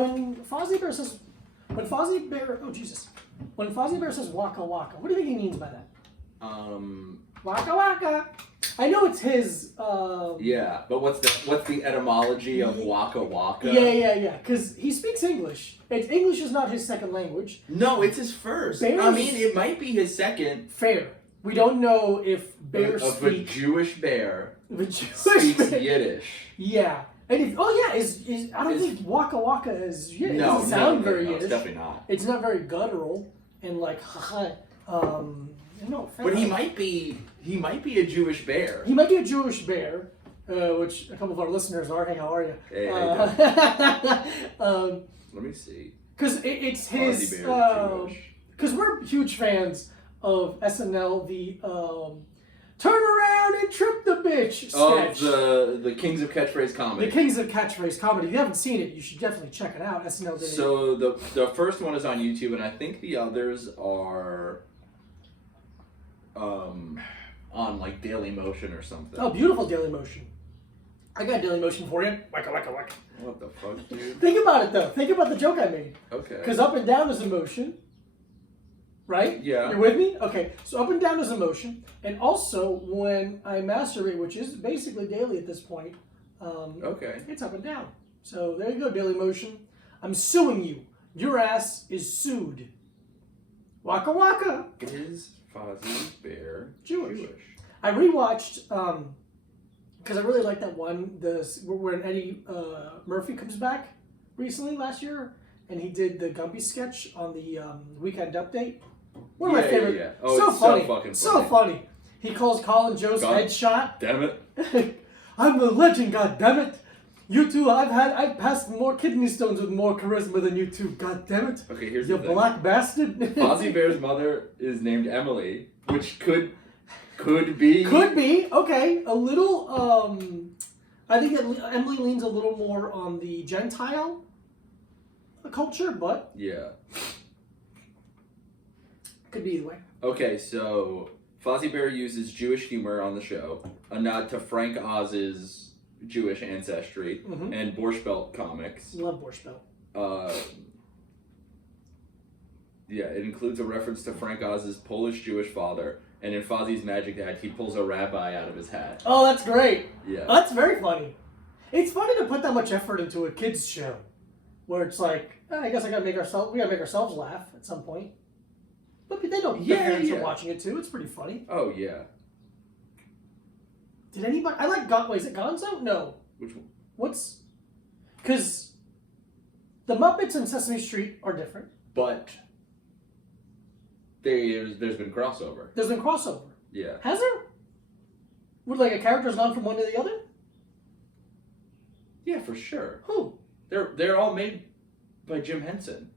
When Fozzie Bear says, when Fozzie Bear says waka waka, what do you think he means by that? Waka waka. I know it's his. Yeah, but what's the etymology of waka waka? Yeah. Because he speaks English. English is not his second language. No, it's his first. I mean, it might be his second. Fair. We don't know if bears speak. A Jewish bear speaks Yiddish. Yeah. And I don't think waka waka is Yiddish. No, it doesn't sound very Yiddish. It's definitely not. It's not very guttural and like no. But he might be a Jewish bear. He might be a Jewish bear, which a couple of our listeners are. Hey, how are you? Hey, let me see. Because it's his. Because we're huge fans of SNL, the "Turn Around and Trip the Bitch" sketch. Of the Kings of Catchphrase Comedy. The Kings of Catchphrase Comedy. If you haven't seen it, you should definitely check it out. SNL did it. So the first one is on YouTube, and I think the others are on like Daily Motion or something. Oh, beautiful Daily Motion. I got Daily Motion for you. Waka waka waka. What the fuck, dude? Think about it though. Think about the joke I made. Okay. Because up and down is emotion. Right? Yeah. You're with me? Okay. So up and down is emotion. And also when I masturbate, which is basically daily at this point, okay. It's up and down. So there you go, Daily Motion. I'm suing you. Your ass is sued. Waka waka. Is Fozzie Bear Jewish? I rewatched because I really like that one, when Eddie Murphy comes back recently last year, and he did the Gumby sketch on the Weekend Update. One of my favorite. Yeah. Oh, so it's funny. So fucking funny. So funny. He calls Colin Jost headshot. Damn it. I'm the legend, goddammit. You two, I've passed more kidney stones with more charisma than you two, goddammit. Okay, here's you the thing. black bastard. Fozzie Bear's mother is named Emily, which could be. Could be, okay. A little, I think that Emily leans a little more on the Gentile culture, but. Yeah. Could be either way. Okay, so Fozzie Bear uses Jewish humor on the show, a nod to Frank Oz's Jewish ancestry, and Borscht Belt comics. Love Borscht Belt. Yeah, it includes a reference to Frank Oz's Polish-Jewish father, and in Fozzie's Magic Hat, he pulls a rabbi out of his hat. Oh, that's great. Yeah. That's very funny. It's funny to put that much effort into a kid's show, where it's like, I guess we gotta make ourselves laugh at some point. But they don't. Yeah, parents are watching it too. It's pretty funny. Oh yeah. Did anybody? I like Wait, is it Gonzo? No. Which one? What's? Because the Muppets and Sesame Street are different. But there's been crossover. There's been crossover. Yeah. Has there? Would like a character's gone from one to the other? Yeah, for sure. Who? They're all made by Jim Henson.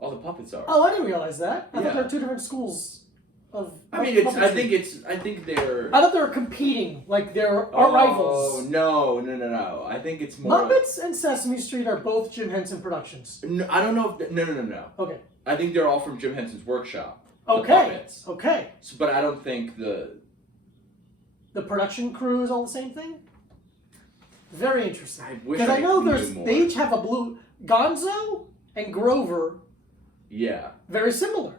All the puppets are. Oh, I didn't realize that. I thought there were two different schools of. I mean, I think they're. I thought they were competing, like they're our rivals. Oh no! I think it's more. Muppets and Sesame Street are both Jim Henson productions. No, I don't know if no. Okay. I think they're all from Jim Henson's workshop. Okay. Okay. So, but I don't think the production crew is all the same thing. Very interesting. Because I know they each have a blue. Gonzo and Grover. Yeah. Very similar.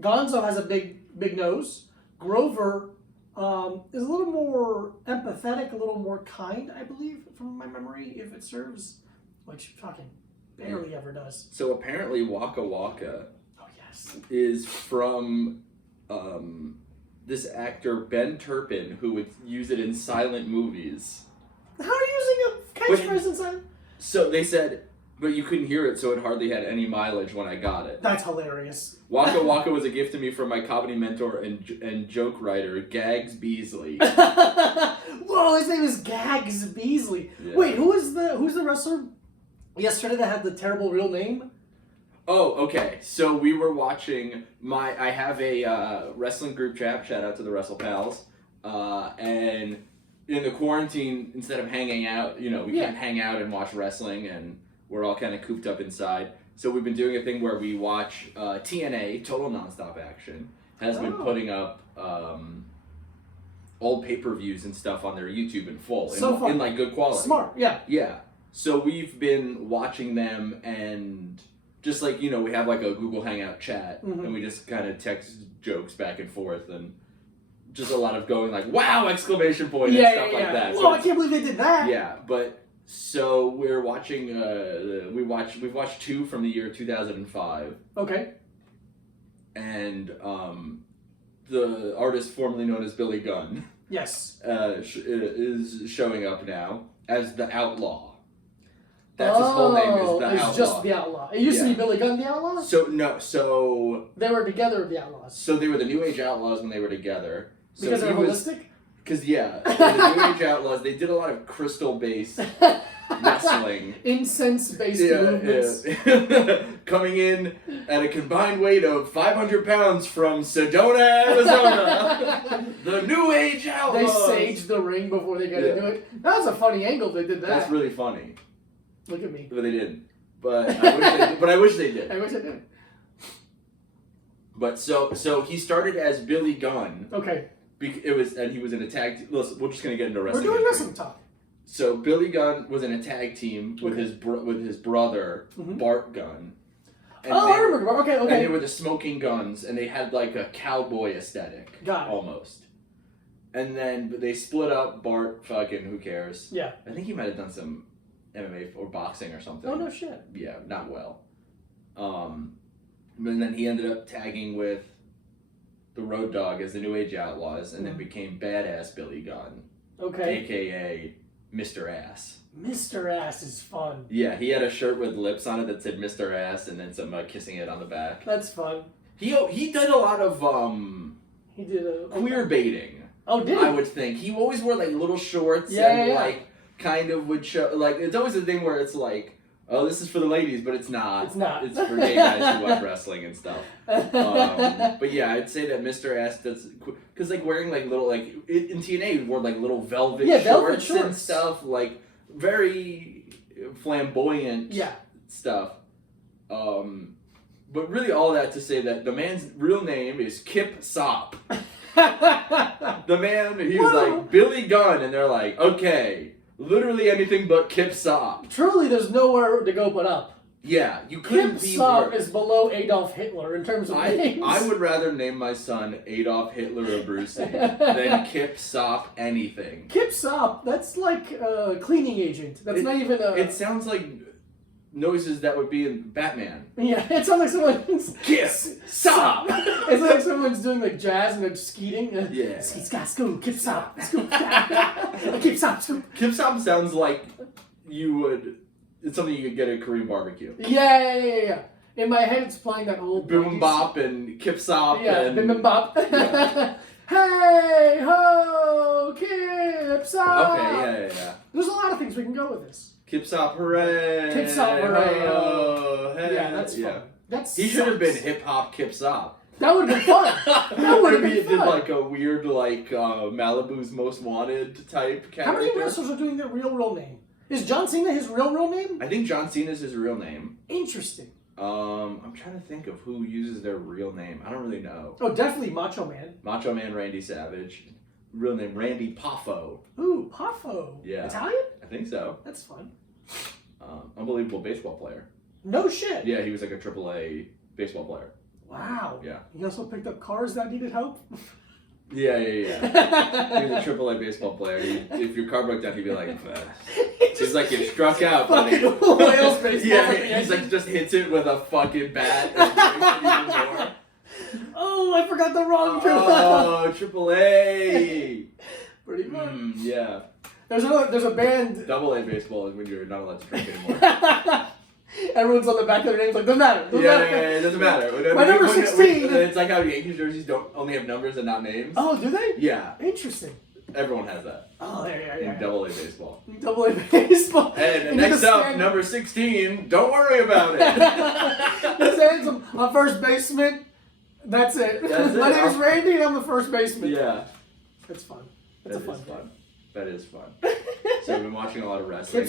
Gonzo has a big nose. Grover is a little more empathetic, a little more kind, I believe, from my memory, if it serves. Which fucking barely ever does. So apparently Waka Waka is from this actor Ben Turpin, who would use it in silent movies. How are you using a catchphrase in silent? So they said... But you couldn't hear it, so it hardly had any mileage when I got it. That's hilarious. Waka Waka was a gift to me from my comedy mentor and joke writer, Gags Beasley. Whoa, his name is Gags Beasley. Yeah. Wait, who's the wrestler yesterday that had the terrible real name? Oh, okay. So we were watching I have a wrestling group chat. Shout out to the Wrestle Pals. And in the quarantine, instead of hanging out, we can't hang out and watch wrestling, and we're all kind of cooped up inside. So we've been doing a thing where we watch TNA, Total Nonstop Action, has been putting up old pay-per-views and stuff on their YouTube in full, in like good quality. Smart, yeah. Yeah. So we've been watching them and just like, you know, we have like a Google Hangout chat and we just kind of text jokes back and forth and just a lot of going like, wow, exclamation point and stuff like that. Well, I can't believe they did that. Yeah, but so we're watching, we've watched 2 from the year 2005. Okay. And the artist formerly known as Billy Gunn Yes. is showing up now as the Outlaw. That's his whole name is the it's Outlaw. just the Outlaw. It used to be Billy Gunn the Outlaw? So They were together, the Outlaws. So they were the New Age Outlaws when they were together. So Because they're holistic? Because, yeah, the New Age Outlaws, they did a lot of crystal-based wrestling. Incense-based movements. Yeah. Coming in at a combined weight of 500 pounds from Sedona, Arizona. The New Age Outlaws. They saged the ring before they got into it. That was a funny angle they did that. That's really funny. Look at me. But they didn't. But I wish they did. I wish I did. But so he started as Billy Gunn. Okay. He was in a tag team. Listen, we're just gonna get into wrestling. We're doing wrestling talk. So Billy Gunn was in a tag team with his brother Bart Gunn. And I remember. Okay. And they were the Smoking Guns, and they had like a cowboy aesthetic. Got it. Almost. And then they split up. Bart, fucking, who cares? Yeah. I think he might have done some MMA or boxing or something. Oh no shit. Yeah, not well. But then he ended up tagging with the Road Dogg as the New Age Outlaws, and then became Badass Billy Gunn. Okay. AKA Mr. Ass. Mr. Ass is fun. Yeah, he had a shirt with lips on it that said Mr. Ass, and then some kissing it on the back. That's fun. He did a lot of He did a queer baiting. Oh, did he? I would think he always wore like little shorts like kind of would show like it's always a thing where it's like, oh, this is for the ladies, but it's not. It's not. It's for gay guys who watch wrestling and stuff. But yeah, I'd say that Mr. Ass does because like wearing like little like in TNA he wore like little velvet shorts and stuff like very flamboyant stuff. But really all that to say that the man's real name is Kip Sop. The man, he was like Billy Gunn, and they're like, okay, literally anything but Kip Sop. Truly, there's nowhere to go but up. Yeah, you couldn't Kip be Sop worse. is below Adolf Hitler in terms of names. I would rather name my son Adolf Hitler or Brucey than Kip Sop anything. Kip Sop, that's like a cleaning agent. That's not even a... It sounds like noises that would be in Batman. Yeah, it sounds like someone's... Kip Sop! It's like someone's doing like jazz and they're skeeting. Yeah. Scoop, Kip Sop, scoop. Kip Sop, scoop. Kip Sop sounds like you would... It's something you could get at a Korean barbecue. Yeah. In my head, it's playing that old... Boom Bop and Kip Sop and... Bim Bop. Yeah. Hey, ho, Kip Sop! Okay, yeah. There's a lot of things we can go with this. Kip Sop, hooray! Kip Sop, hooray! Oh, hey. Yeah, that's fun. He should have been Hip Hop Kip Sop. That would have been fun. That would have been fun. Did like a weird Malibu's Most Wanted type character. How many wrestlers are doing their real name? Is John Cena his real name? I think John Cena's his real name. Interesting. I'm trying to think of who uses their real name. I don't really know. Oh, definitely Macho Man. Macho Man Randy Savage. Real name Randy Poffo. Ooh, Poffo. Yeah. Italian? I think so. That's fun. Unbelievable baseball player. No shit. Yeah, he was like a AAA baseball player. Wow. Yeah. He also picked up cars that needed help? Yeah. He was a AAA baseball player. If your car broke down, he'd be like, he's like, you struck out, buddy. Wales baseball. Yeah, he's like, just hits it with a fucking bat and breaks it even more. Oh, I forgot the wrong Oh, AAA. Pretty much. Yeah. There's a band. AA baseball is when you're not allowed to drink anymore. Everyone's on the back of their names like, doesn't matter. Yeah, it doesn't matter. My number 16. It's like how Yankees jerseys only have numbers and not names. Oh, do they? Yeah. Interesting. Everyone has that. Oh, yeah. In AA baseball. AA baseball. And next up, number 16, don't worry about it. This ends on first baseman. That's it. My name is Randy and I'm the first baseman. Yeah. That's fun. That's a fun thing. That is fun. So we've been watching a lot of wrestling.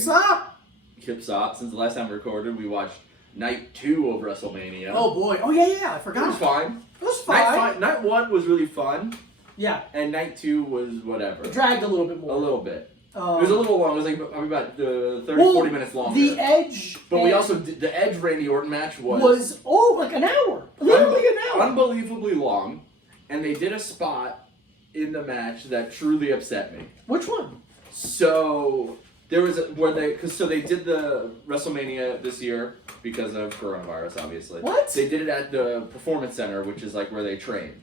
Kip Sop. Since the last time we recorded, we watched Night 2 of WrestleMania. Oh boy. Oh yeah. I forgot. It was fine. It was fine. Night 1 was really fun. Yeah. And Night 2 was whatever. It dragged a little bit more. A little bit. It was a little long. It was like about 30, 40 minutes longer. The Edge. But we also did the Edge Randy Orton match was like an hour. Literally an hour. Unbelievably long. And they did a spot in the match that truly upset me. Which one? So there was they did the WrestleMania this year because of coronavirus, obviously. What? They did it at the Performance Center, which is like where they train.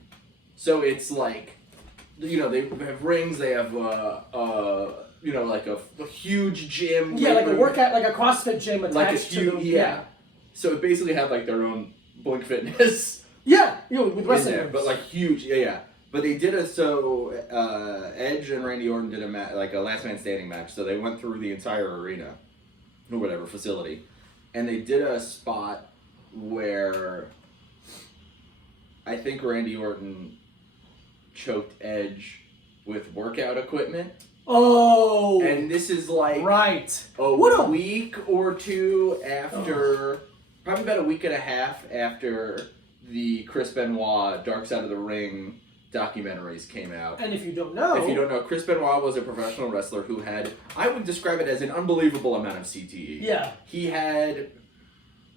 So it's like, they have rings. They have like a huge gym. Yeah, like a workout, like a CrossFit gym attached like a to huge, them. yeah. So it basically had like their own Blink Fitness. Yeah, with wrestling. There, but like huge, yeah. But they did Edge and Randy Orton did like a last man standing match. So they went through the entire arena, or whatever facility, and they did a spot where I think Randy Orton choked Edge with workout equipment. Oh. And this is like a week or two after, probably about a week and a half after the Chris Benoit Dark Side of the Ring documentaries came out. And if you don't know, Chris Benoit was a professional wrestler who had, I would describe it as an unbelievable amount of CTE. Yeah.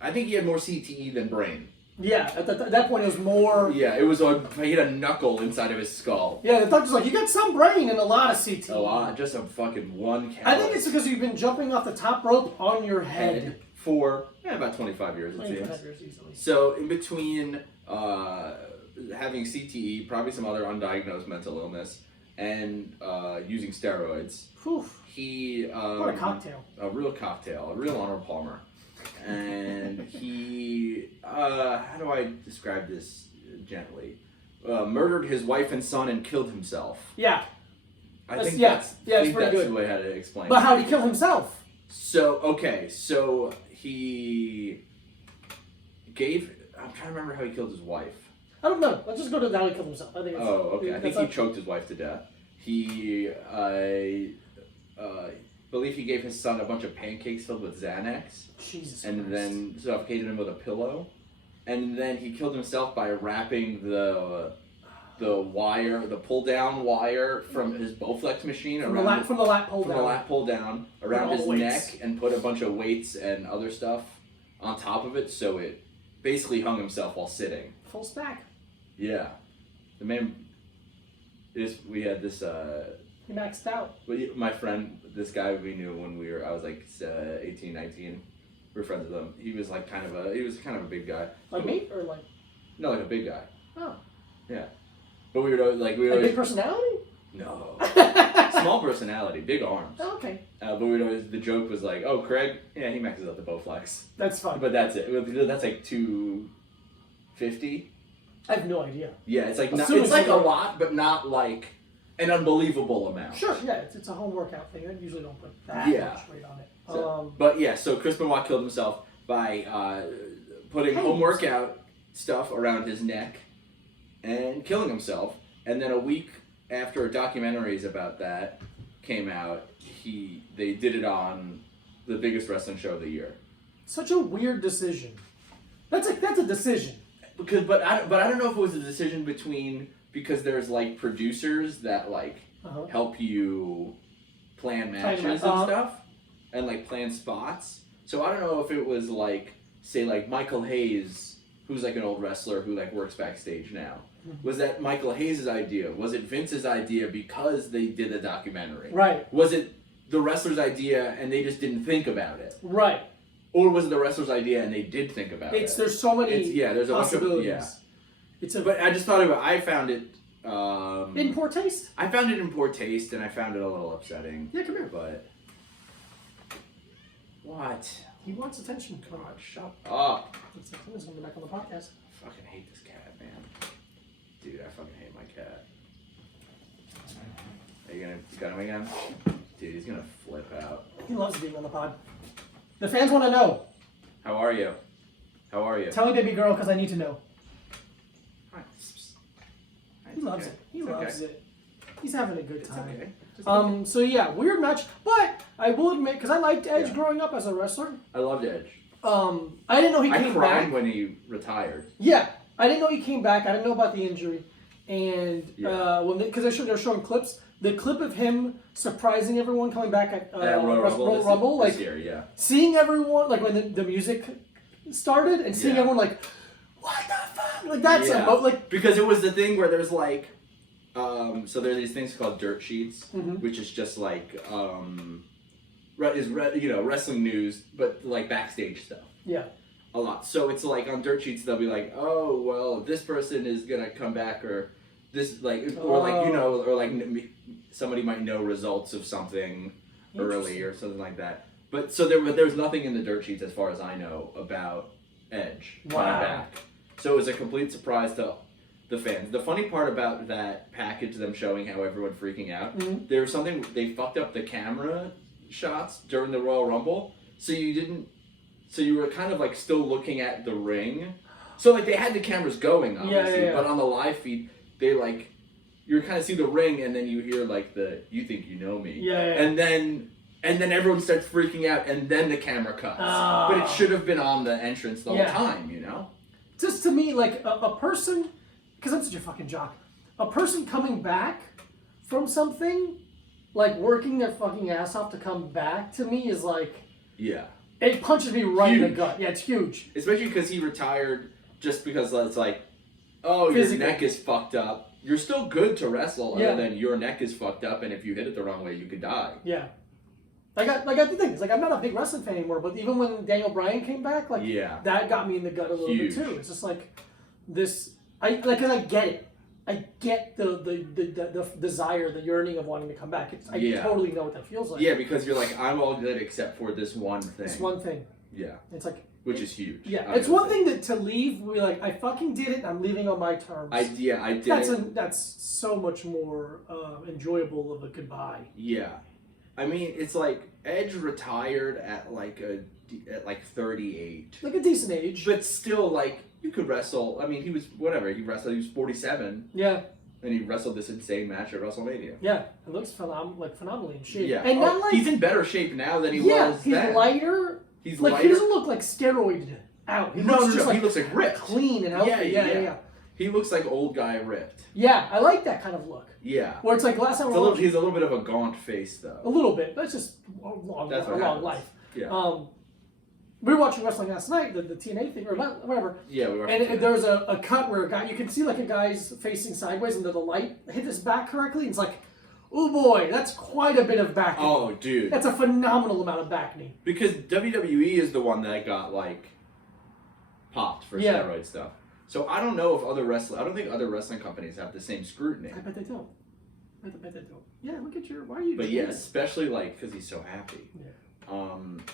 I think he had more CTE than brain. Yeah, at that point it was more... Yeah, it was he had a knuckle inside of his skull. Yeah, the doctor's like, you got some brain and a lot of CTE. A lot, just a fucking one callus. I think it's because you've been jumping off the top rope on your head. For about 25 years, it seems. 25 years easily. So in between having CTE, probably some other undiagnosed mental illness, and using steroids, he... what a cocktail. A real cocktail, a real Arnold Palmer. And he, how do I describe this gently? Murdered his wife and son and killed himself. Yeah. I think that's that's good. the way how to explain it. But how did he kill himself? So he I'm trying to remember how he killed his wife. I don't know. Let's just go to how he killed himself. I think it's, okay. I think he choked his wife to death. I believe he gave his son a bunch of pancakes filled with Xanax. Jesus and Christ. Then suffocated him with a pillow. And then he killed himself by wrapping the pull down wire from his Bowflex machine from the lat pull down around his neck, and put a bunch of weights and other stuff on top of it, so it basically hung himself while sitting. Full stack. Yeah, the man. We had this. He maxed out. My friend, this guy we knew when I was like 18, 19. We were friends with him. He was like kind of a big guy. Like me or like? No, like a big guy. Oh. Yeah. But we would always big personality? No. Small personality, big arms. Oh, okay. But the joke was like, oh, Craig, yeah, he maxes out the Bowflex. That's fun. But that's it. That's like 250. I have no idea. Yeah, it's like a lot, but not like an unbelievable amount. Sure, yeah, it's a home workout thing. I usually don't put that much weight on it. So Chris Benoit killed himself by putting home workout stuff around his neck and killing himself. And then a week after documentaries about that came out, they did it on the biggest wrestling show of the year. Such a weird decision. That's a decision. But I don't know if it was a decision because there's like producers that like help you plan matches and stuff and like plan spots. So I don't know if it was like, say like Michael Hayes, who's like an old wrestler who like works backstage now. Was that Michael Hayes' idea? Was it Vince's idea because they did the documentary? Right. Was it the wrestler's idea and they just didn't think about it? Right. Or was it the wrestler's idea and they did think about it? There's so many there's a possibilities. Bunch of, but I just thought I found it in poor taste. I found it in poor taste, and I found it a little upsetting. Yeah, come here. But what? He wants attention. Come on, shut up. He's gonna be back on the podcast. I fucking hate this cat, man. Dude, I fucking hate my cat. Are you got him again? Dude, he's gonna flip out. He loves being on the pod. The fans want to know. How are you? Tell me, baby girl, because I need to know. He loves it. He loves it. He's having a good time. Okay. So yeah, weird match, but I will admit, because I liked Edge growing up as a wrestler. I loved Edge. I didn't know he came back. I cried when he retired. Yeah, I didn't know he came back. I didn't know about the injury, and because they're showing clips, the clip of him surprising everyone coming back at Royal Rumble, like this year, yeah. seeing everyone like when the music started and seeing everyone like, what the fuck? Like that's like because it was the thing where there's like, so there are these things called dirt sheets, which is just like wrestling news, but like backstage stuff. Yeah. A lot. So it's like on dirt sheets they'll be like, oh well, this person is gonna come back, or this or like somebody might know results of something early or something like that. But so there's nothing in the dirt sheets as far as I know about Edge coming back. So it was a complete surprise to the fans. The funny part about that package, them showing how everyone freaking out, there was something they fucked up the camera shots during the Royal Rumble, so you were kind of like still looking at the ring. So like they had the cameras going obviously, but on the live feed they like you kind of see the ring and then you hear like the "you think you know me," and then everyone starts freaking out and then the camera cuts. But it should have been on the entrance the whole time, you know. Just to me, like a person, because I'm such a fucking jock, a person coming back from something, like working their fucking ass off to come back, to me is like it punches me right in the gut. Yeah, it's huge. Especially because he retired just because it's like, oh, your neck is fucked up. You're still good to wrestle, other than your neck is fucked up, and if you hit it the wrong way, you could die. Yeah. I the thing is, like, I'm not a big wrestling fan anymore, but even when Daniel Bryan came back, like, that got me in the gut a little bit too. It's just like this, because I get it. I get the desire, the yearning of wanting to come back. I totally know what that feels like. Yeah, because you're like, I'm all good except for this one thing. This one thing. Yeah. It's like, which is huge. Yeah, it's one thing to leave. We're like, I fucking did it. And I'm leaving on my terms. I did. That's so much more enjoyable of a goodbye. Yeah. I mean, it's like Edge retired at like 38, like a decent age, but still, like, you could wrestle. I mean, he was whatever. He wrestled. He was 47. Yeah, and he wrestled this insane match at WrestleMania. Yeah, it looks phenomenally in shape. Yeah, and not like he's in better shape now than he was then. He's lighter. He's like lighter. He doesn't look like steroided out. He looks just like he looks like ripped, clean and healthy. Yeah. He looks like old guy ripped. Yeah, I like that kind of look. Yeah. Where it's like last time he's a little bit of a gaunt face though. A little bit. That's just a long life. Yeah. We were watching wrestling last night, the TNA thing or whatever. Yeah, we were. And there was a cut where you can see like a guy's facing sideways and the light hit his back correctly. And it's like, oh boy, that's quite a bit of back knee. Oh, dude. That's a phenomenal amount of back knee. Because WWE is the one that got like popped for steroid stuff. So I don't know if I don't think other wrestling companies have the same scrutiny. I bet they don't. I bet they don't. Yeah, look at why are you But yeah, especially like, because he's so happy. Yeah.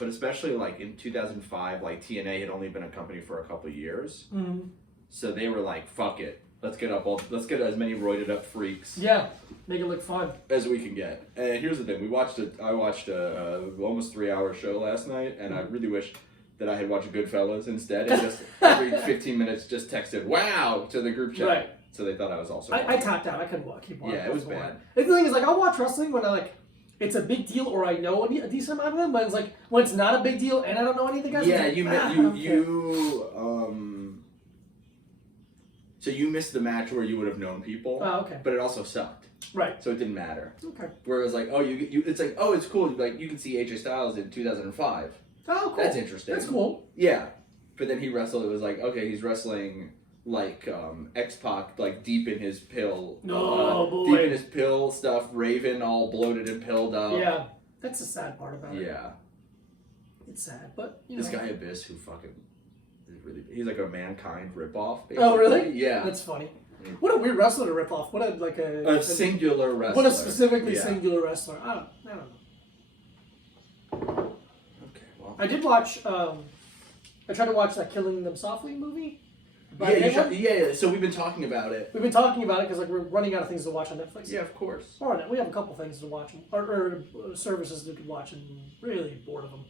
But especially like in 2005, like TNA had only been a company for a couple of years. Mm-hmm. So they were like, fuck it. Let's get as many roided up freaks. Yeah, make it look fun. As we can get. And here's the thing, I watched a almost 3-hour show last night, and I really wish that I had watched Goodfellas instead, and just every 15 minutes just texted "wow" to the group chat, right? So they thought I was also. I tapped out. I couldn't keep watching. Yeah, it was bad. The thing is, like, I'll watch wrestling when it's a big deal or I know a decent amount of them, but it's like when it's not a big deal and I don't know any of the guys. Yeah, So you missed the match where you would have known people. Oh, okay. But it also sucked. Right. So it didn't matter. Okay. Whereas like, it's like, oh, it's cool. Like you can see AJ Styles in 2005. Oh, cool. That's interesting. That's cool. Yeah. But then he wrestled, it was like, okay, he's wrestling like X-Pac, like deep in his pill. Boy. Deep in his pill stuff, Raven all bloated and pilled up. Yeah. That's the sad part about it. Yeah. It's sad, but this guy Abyss who fucking is really, he's like a Mankind ripoff, basically. Oh, really? Yeah. That's funny. What a weird wrestler to rip off. What a singular wrestler. What a specifically singular wrestler. I don't know. Okay, well. I did watch. I tried to watch that "Killing Them Softly" movie. Yeah. So we've been talking about it. We've been talking about it because we're running out of things to watch on Netflix. Yeah, of course. Or we have a couple things to watch, or services we could watch, and really bored of them.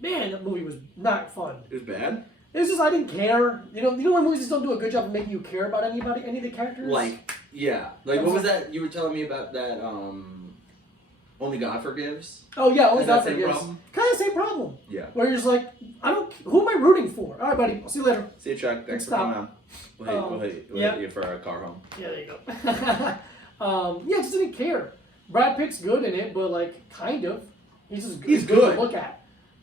Man, that movie was not fun. It was bad. It's just I didn't care. You know when movies just don't do a good job of making you care about any of the characters. Like what was that you were telling me about that? Only God Forgives. Oh yeah, Only God Forgives. Kind of the same problem. Yeah. Where you're just like, who am I rooting for? All right, buddy. I'll see you later. See you, Chuck. Thanks for coming on. We'll hit you for our car home. Yeah, there you go. Yeah, I just didn't care. Brad Pitt's good in it, but like kind of. He's good. to look at.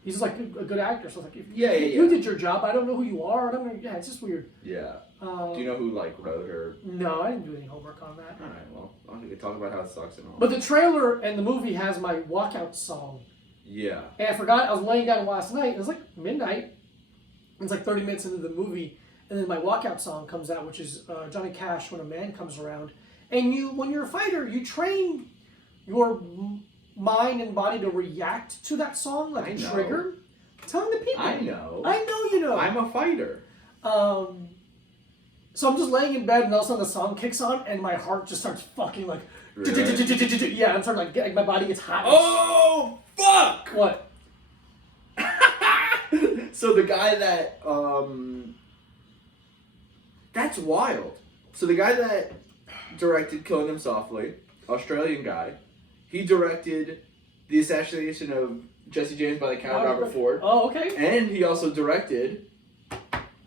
He's just like a good actor. So it's like, if Yeah. you did your job, I don't know who you are. I don't know. Yeah, it's just weird. Yeah. Do you know who like wrote or? No, I didn't do any homework on that. All right. Well, we can talk about how it sucks and all. But the trailer and the movie has my walkout song. Yeah. And I forgot. I was laying down last night. It was like midnight. It's like 30 minutes into the movie, and then my walkout song comes out, which is Johnny Cash, "When a Man Comes Around." And when you're a fighter, you train your mind and body to react to that song like a trigger. Telling the people. I know you know. I'm a fighter. So I'm just laying in bed, and all of a sudden the song kicks on, and my heart just starts fucking like. Really? Yeah, I'm starting like my body gets hot. Oh fuck! What? So the guy that that's wild. So the guy that directed Killing Them Softly, Australian guy, he directed the assassination of Jesse James by the Count Robert Ford. Oh, okay. And he also directed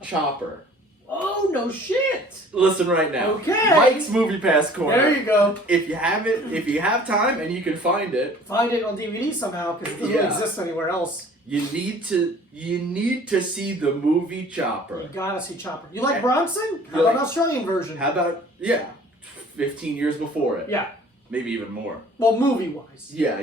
Chopper. Oh, no shit. Listen right now. Okay. Mike's Movie Pass Corner. There you go. If you have it, if you have time and you can find it. Find it on DVD somehow, because it doesn't really exist anywhere else. You need to see the movie Chopper. You gotta see Chopper. You like Bronson? How You about like- an Australian version? How about 15 years before it. Yeah. Maybe even more. Well, movie-wise. Yeah.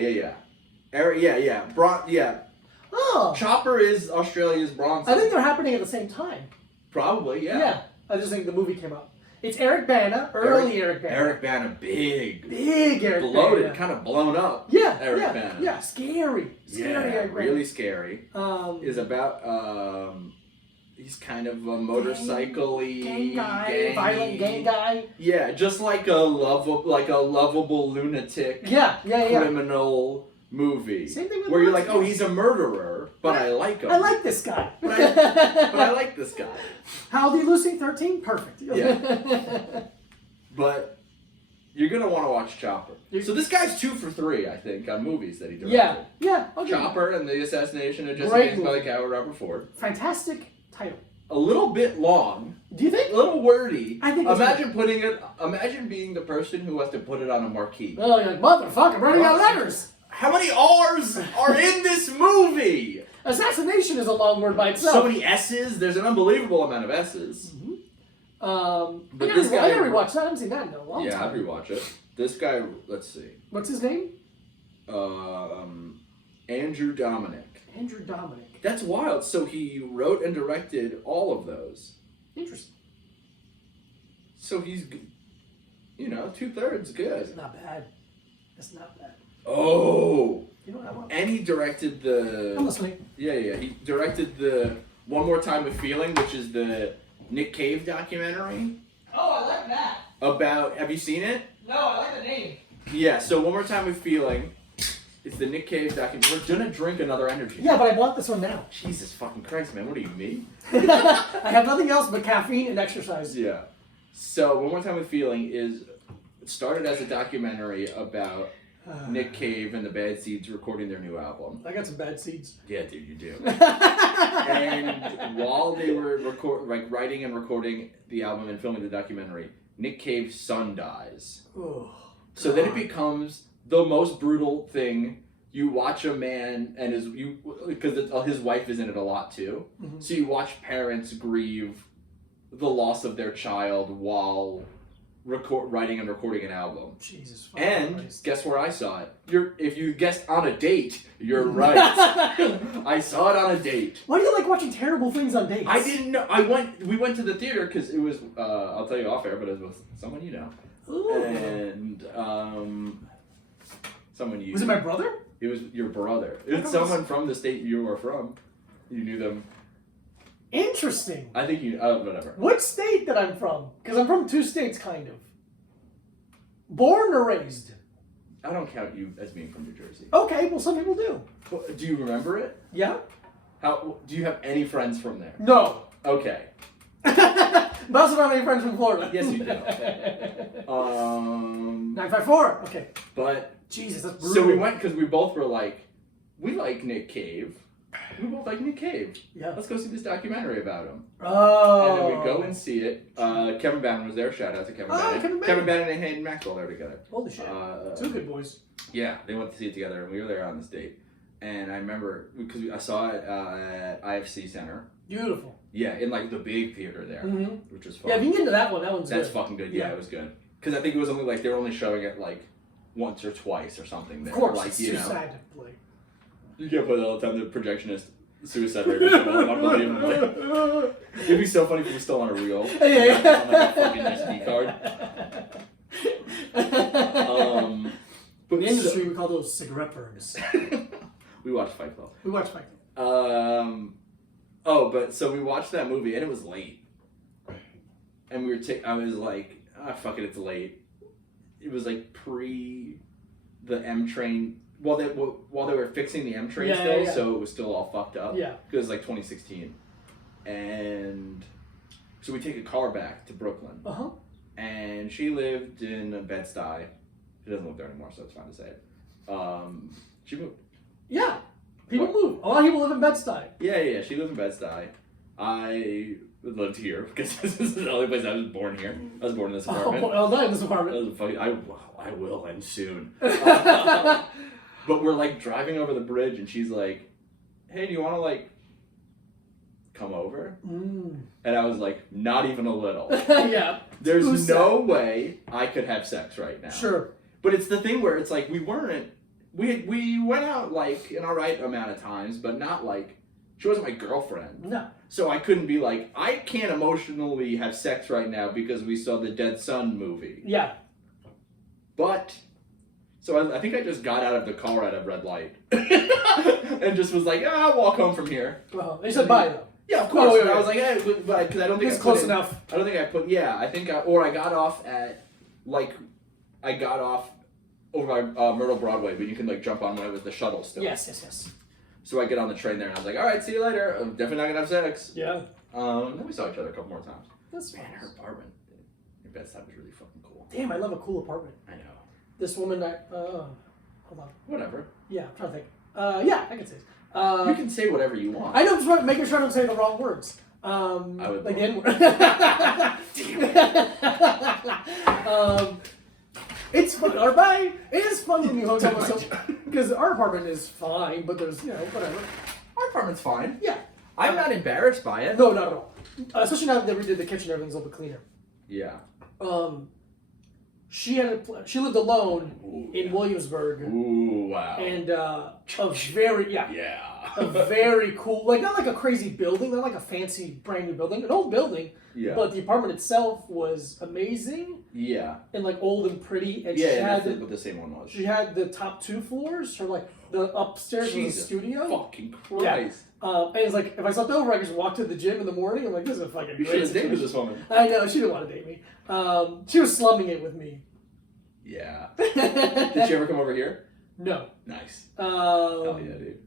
Oh. Chopper is Australia's Bronson. I think they're happening at the same time. Probably, yeah. Yeah. I just think the movie came out. It's Eric Bana, early Eric Bana. Eric Bana, big Eric bloated, Bana. kind of blown up. Yeah, Eric yeah, Bana. yeah, scary Eric Bana. Really scary. Is about he's kind of a motorcycle-y gang guy, violent gang guy. Yeah, just like a lovable lunatic. Yeah. Criminal movie. Same thing with where you're Monster. like, oh, he's a murderer, but I like him. I like this guy. But I like this guy. How old are you, Lucy? 13? Perfect. Yeah. But you're gonna want to watch Chopper. So this guy's 2 for 3, I think, on movies that he directed. Yeah. Okay. Chopper and the assassination of Jesse Great James by the movie. Count Robert Ford. Fantastic title. A little bit long. Do you think? A little wordy. I think it's Imagine being the person who has to put it on a marquee. Oh, you're like, motherfucker, I'm running out of letters. How many R's are in this movie? Assassination is a long word by itself. So many S's. There's an unbelievable amount of S's. But this guy- I gotta rewatch that. I haven't seen that in a long Yeah, time. I'd rewatch it. This guy, let's see. What's his name? Andrew Dominic. Andrew Dominic. That's wild. So he wrote and directed all of those. Interesting. So he's, 2/3 good. It's not bad. It's not bad. Oh. You know what I want? And he directed I'm the. listening. Yeah. He directed the One More Time with Feeling, which is the Nick Cave documentary Oh, I like that. about. Have you seen it? No, I like the name. Yeah. So One More Time with Feeling. It's the Nick Cave documentary. We're gonna drink another energy. Yeah, but I want this one now. Jesus fucking Christ, man! What are you, me? I have nothing else but caffeine and exercise. Yeah. So One More Time with Feeling it started as a documentary about Nick Cave and the Bad Seeds recording their new album. I got some bad seeds. Yeah, dude, you do. And while they were writing and recording the album and filming the documentary, Nick Cave's son dies. Oh, So then it becomes the most brutal thing. You watch a man and because his wife is in it a lot too. Mhm. So you watch parents grieve the loss of their child while writing and recording an album. Jesus. And Christ. guess where I saw it? If you guessed on a date, you're right. I saw it on a date. Why do you like watching terrible things on dates? I didn't know. We went to the theater because it was. I'll tell you off air, but it was someone you know. Ooh. And someone you. Was it my brother? It was your brother. It was someone from the state you were from. You knew them. Interesting. I think you. Whatever. What state that I'm from? Because I'm from 2 states, kind of. Born or raised? I don't count you as being from New Jersey. Okay, well, some people do. Do you remember it? Yeah? How do you have any friends from there? No. Okay. But I also don't have any friends from Florida. Yes, you do. 954. Okay. But Jesus, that's brutal. so we went because we both were like, we like Nick Cave. We both like Nick Cave. Yeah. Let's go see this documentary about him. Oh. And then we go and see it. Kevin Bannon was there. Shout out to Kevin Bannon. Kevin Bannon and Hayden Maxwell there together. Holy shit. Two good boys. Yeah, they went to see it together, and we were there on this date. And I remember, because I saw it at IFC Center. Beautiful. Yeah, in like the big theater there, which was fun. Yeah, if you can get into that one, that's good. That's fucking good. Yeah, it was good. Because I think it was only like, they were only showing it like once or twice or something there. Of course, like, it's suicide to play. You can't play that all the time. The projectionist suicide rate was unbelievable. It'd be so funny if it was still on a reel. On like a fucking SD card. But in the industry, we call those cigarette burns. We watched Fight Club. But so we watched that movie and it was late. And I was like, fuck it, it's late. It was like pre the M train. While they were fixing the M train so it was still all fucked up. Yeah. Because it was like 2016. And so we take a car back to Brooklyn. Uh-huh. And she lived in Bed-Stuy. She doesn't live there anymore, so it's fine to say it. She moved. Yeah. People move. A lot of people live in Bed-Stuy. Yeah. She lived in Bed-Stuy. I lived here because this is the only place I was born here. I was born in this apartment. I'll die in this apartment. I will, and soon. But we're like driving over the bridge, and she's like, "Hey, do you want to like come over?" And I was like, "Not even a little." Yeah. There's no way I could have sex right now. Sure. But it's the thing where it's like we went out like an alright amount of times, but not like she wasn't my girlfriend. No. So I couldn't be like, I can't emotionally have sex right now because we saw the Dead Son movie. Yeah. But so I think I just got out of the car at a red light and just was like, I'll walk home from here. Well, they said bye though. Yeah, of course. I was like, hey, because I don't think it's close enough. I don't think I put. Yeah, I think I got off at over by Myrtle Broadway, but you can like jump on when it was the shuttle still. Yes. So I get on the train there and I was like, all right, see you later. I'm definitely not gonna have sex. Yeah. Then we saw each other a couple more times. That's Man, her apartment in Bed-Stuy was really fucking cool. Damn, I love a cool apartment. I know. This woman, hold on. Whatever. Yeah, I'm trying to think. Yeah, I can say it. You can say whatever you want. I know, just making sure I don't say the wrong words. I would like the N-word. It's fun. It is fun when you hang out with someone. Because our apartment is fine, but there's, whatever. Our apartment's fine. Yeah. I'm not embarrassed by it. No, not at all. Especially now that they redid the kitchen, everything's a little bit cleaner. Yeah. She lived alone in Williamsburg. Ooh, wow. And a very cool, like not like a crazy building, not like a fancy brand new building, an old building. Yeah. But the apartment itself was amazing. Yeah. And like old and pretty. And that's what the same one was. She had the top 2 floors, or like the upstairs was a studio. Fucking Christ. Yeah. And it's like if I slept over, I could just walk to the gym in the morning. I'm like, this is a fucking. You should have dated this woman. I know, she didn't want to date me. She was slumming it with me. Yeah. Did she ever come over here? No. Nice. Hell yeah, dude.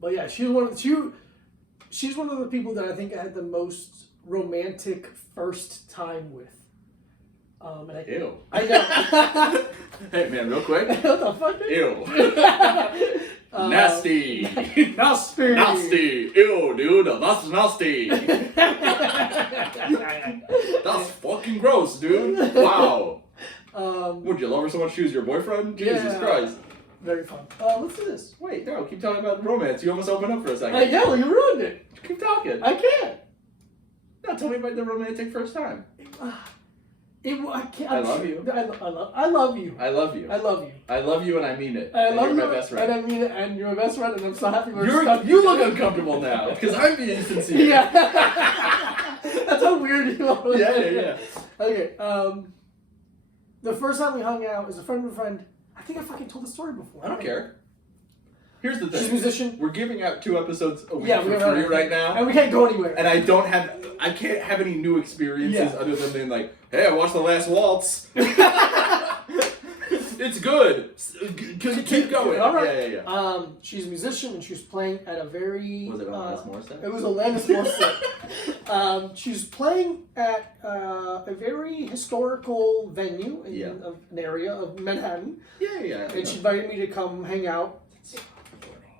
But yeah, she's one of the people that I think I had the most romantic first time with. Ew. I know. Hey man, real quick. What the fuck? Ew. Nasty. Nasty. Nasty. Ew, dude. That's nasty. That's fucking gross, dude. Wow. Would you love her so much she was your boyfriend? Jesus Christ. Very fun. Let's do this. Wait, no, keep talking about romance. You almost opened up for a second. I know, you ruined it. Keep talking. I can't. No, tell me about the romantic first time. I can't. I love you. I love you. I love you. I love you. I love you and I mean it. I love you're you my best friend. and I mean it, and you're my best friend, and I'm so happy You look uncomfortable now, because I'm being sincere. Yeah. That's how weird you are. Yeah. Okay, the first time we hung out is a friend of a friend. I think I fucking told the story before. I don't care. Here's the thing. She's a musician. We're giving out 2 episodes a week for free right now. And we can't go anywhere. And I can't have any new experiences other than being like, hey, I watched The Last Waltz. It's good. Keep going. All right. Yeah. She's a musician and she was playing at a very... Was it Alanis Morissette? It was Alanis Morissette. She's playing at a very historical venue in an area of Manhattan. Yeah. And she invited me to come hang out.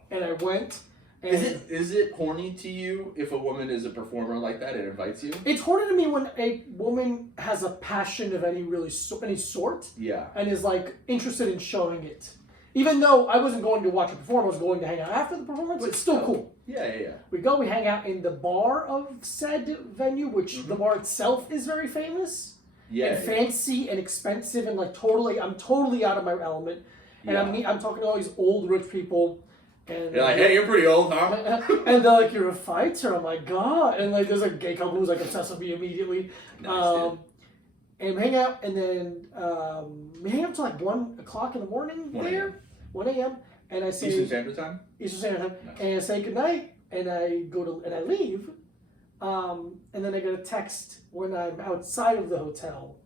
And I went. And Is it horny to you if a woman is a performer like that and invites you? it's horny to me when a woman has a passion of any sort. Yeah. And is like interested in showing it. Even though I wasn't going to watch a performance, I was going to hang out after the performance. It's still cool. Yeah. We hang out in the bar of said venue, which the bar itself is very famous. Yeah. And fancy and expensive and like I'm totally out of my element. And I'm talking to all these old rich people. And you're like, hey, you're pretty old, huh? and they're like, you're a fighter. I'm like, God. And like, there's a gay couple who's like obsessed with me immediately. Nice, and we hang out, and then we hang out till like 1 o'clock in the morning 1 there. 1 a.m. And I say Eastern Standard Time? Eastern Standard Time. Nice. And I say goodnight, and I leave. And then I get a text when I'm outside of the hotel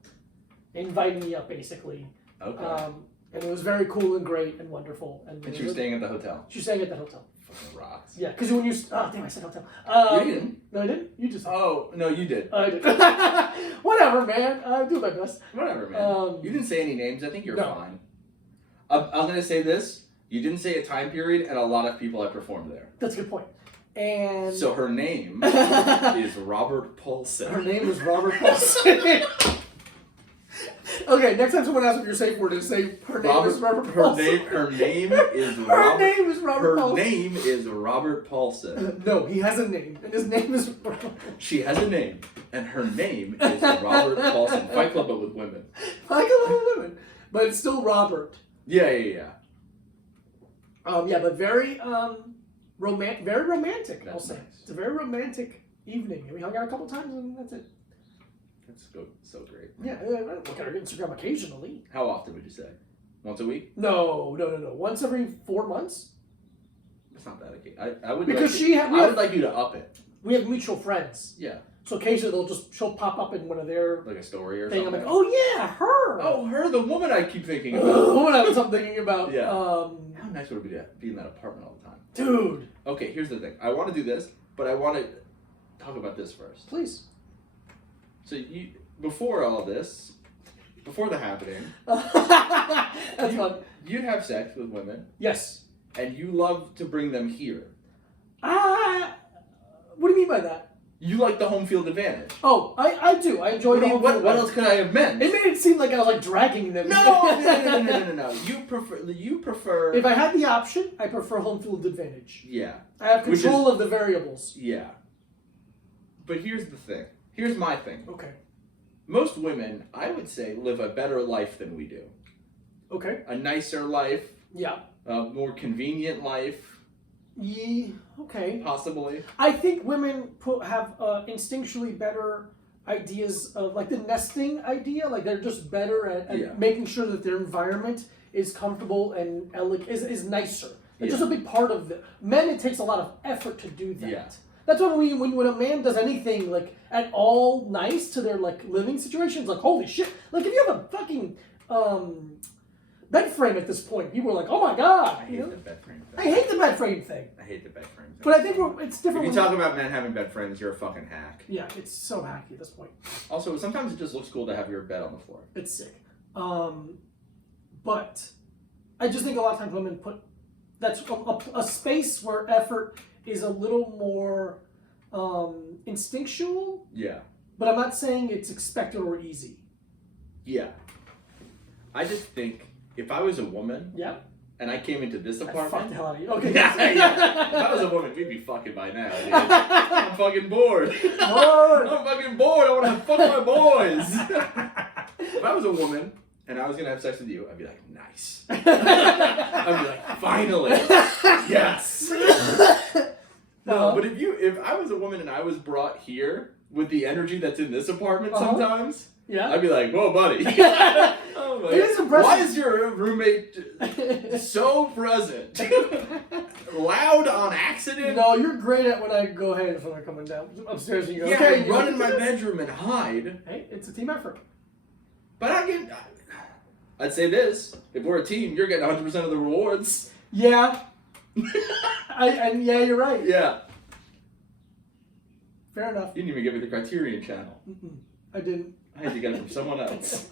inviting me up, basically. Okay. And it was very cool and great and wonderful. And she was staying at the hotel? She was staying at the hotel. Fucking rocks. Yeah, because when you... Oh, damn, I said hotel. You didn't? No, I didn't? You just... Oh, no, you did. I did. Whatever, man. I do my best. Whatever, man. You didn't say any names. I think you're No. fine. I'm going to say this. You didn't say a time period, and a lot of people have performed there. That's a good point. And... So her name is Robert Paulson. Her name is Robert Paulson. Okay, next time someone asks what your safe word is, say her name is Robert Paulson. Her name is Her Robert. name is Robert Paulson. Her name is Robert Paulson. No, he has a name, and his name is. She has a name, and her name is Robert Paulson. Fight Club, but with women. Fight Club with women, but it's still Robert. Yeah. Yeah, but very very romantic. That's I'll say nice. it's a very romantic evening, and we hung out a couple times, and that's it. That's so great. Yeah, I look at her Instagram occasionally. How often would you say? Once a week? No. Once every 4 months. That's not that okay. I would Because like I would like you to up it. We have mutual friends. Yeah. So occasionally she'll pop up in one of their Like a story or thing. something. I'm like, oh yeah, her. Oh, her, the woman I keep thinking about. What I was thinking about. Yeah. How nice would it be to be in that apartment all the time? Dude. Okay, here's the thing. I want to do this, but I want to talk about this first. Please. So before all this, before the happening, That's fun. you'd have sex with women, Yes. and you love to bring them here. What do you mean by that? You like the home field advantage. Oh, I do. I enjoy the whole What else could I have meant? It made it seem like I was like dragging them. No. You prefer. If I had the option, I prefer home field advantage. Yeah. I have control of the variables. Yeah. But here's the thing. Here's my thing. Okay. Most women, I would say, live a better life than we do. Okay. A nicer life. Yeah. A more convenient life. Yeah. Okay. Possibly. I think women have instinctually better ideas of like the nesting idea. Like they're just better at making sure that their environment is comfortable and is nicer. It's just a big part of it. Men, it takes a lot of effort to do that. Yeah. That's when a man does anything like at all nice to their like living situations, like holy shit. Like if you have a fucking bed frame at this point, people are like, oh my god. I hate the bed frame thing. I hate the bed frame thing. I hate the bed frame thing. But I think it's different. If you talk about men having bed frames, you're a fucking hack. Yeah, it's so hacky at this point. Also, sometimes it just looks cool to have your bed on the floor. It's sick. But I just think a lot of times women put that's a space where effort is a little more instinctual. Yeah. But I'm not saying it's expected or easy. Yeah. I just think if I was a woman. Yeah. And I came into this apartment. Fuck the hell out of you. Okay. Yeah. If I was a woman, we'd be fucking by now. Dude. I'm fucking bored. Bored. I'm fucking bored. I want to fuck my boys. If I was a woman and I was gonna have sex with you, I'd be like, nice. I'd be like, finally, yes. No, but if I was a woman and I was brought here with the energy that's in this apartment sometimes. Yeah. I'd be like, whoa, buddy. Oh my it is impressive. Why is your roommate so present? Loud on accident? No, you're great at when I go, hey, if I'm coming down upstairs and you go, yeah, okay. run in my bedroom and hide. Hey, it's a team effort. But I'd say this. If we're a team, you're getting 100% of the rewards. Yeah. Yeah, you're right. Yeah. Fair enough. You didn't even give me the Criterion channel. I didn't. I had to get it from someone else.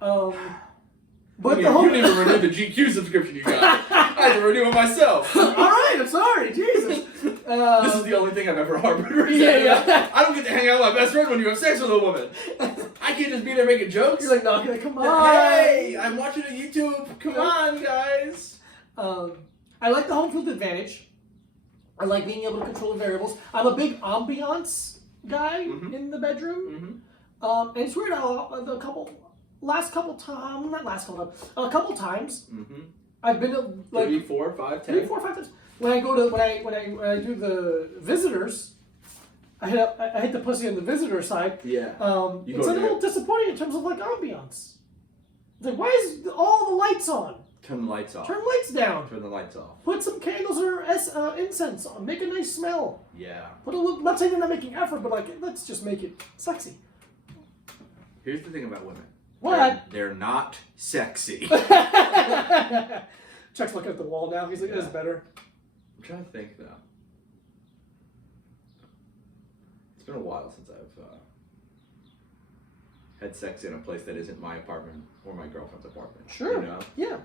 But you didn't even renew the GQ subscription you got. I I never knew it myself. All right, I'm sorry, Jesus. This is the only thing I've ever harbored. Yeah. I don't get to hang out with my best friend when you have sex with a woman. I can't just be there making jokes. You're like, no, come on. Hey, I'm watching a YouTube. Come on, guys. I like the home field advantage. I like being able to control the variables. I'm a big ambiance guy in the bedroom. And it's weird how a couple times I've been to like 3, 4, 5, 10. 3, 4, 5 times. When I do the visitors, I hit the pussy on the visitor side. Yeah. It's a little disappointing in terms of like ambiance. It's like, why is all the lights on? Turn the lights off. Turn the lights down. Turn the lights off. Put some candles or incense on. Make a nice smell. Yeah. Put a little. I'm not saying you're not making effort, but like, let's just make it sexy. Here's the thing about women. What? They're not sexy. Chuck's looking at the wall now. He's like, "That's better." I'm trying to think though. It's been a while since I've had sex in a place that isn't my apartment or my girlfriend's apartment. Sure. You know? Yeah.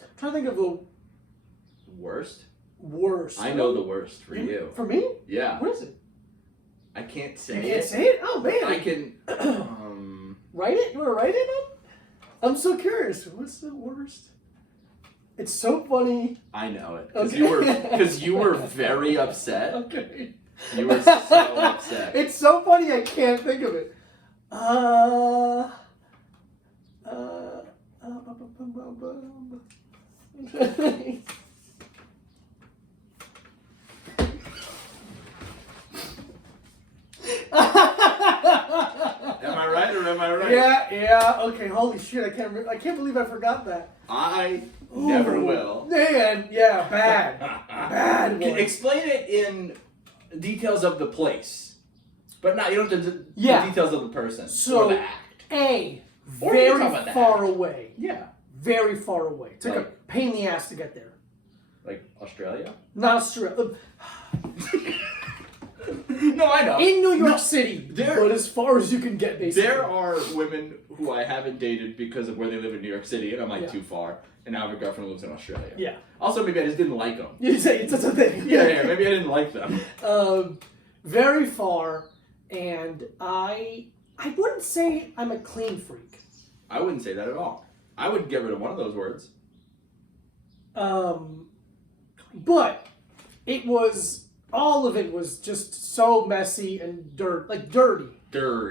I'm trying to think of the worst. Worst. I know the worst for you. For me? Yeah. What is it? I can't say You it. can't say it? Oh man. I can. Write it? You want to write it on? I'm so curious. What's the worst? It's so funny. I know it because Okay. you were very upset. Okay. You were so upset. It's so funny I can't think of it. Am I right or am I right? Yeah. Okay. Holy shit! I can't believe I forgot that. I never will. Man, yeah, bad one. Explain it in details of the place, but not. You don't have to do the details of the person So, or the act. Or we can talk Very about the far act. away. Yeah, Very far away. Took a Like- pain in the ass to get there. like Australia. Not Australia. No, I know. In New York City, there- but as far as you can get, basically. There are women who I haven't dated because of where they live in New York City, and I'm like too far. And now I have a girlfriend who lives in Australia. Yeah. Also, maybe I just didn't like them. You say it's a thing. Yeah. Maybe I didn't like them. Very far, and I wouldn't say I'm a clean freak. I wouldn't say that at all. I would get rid of one of those words. But all of it was just so messy and dirty. Dirty.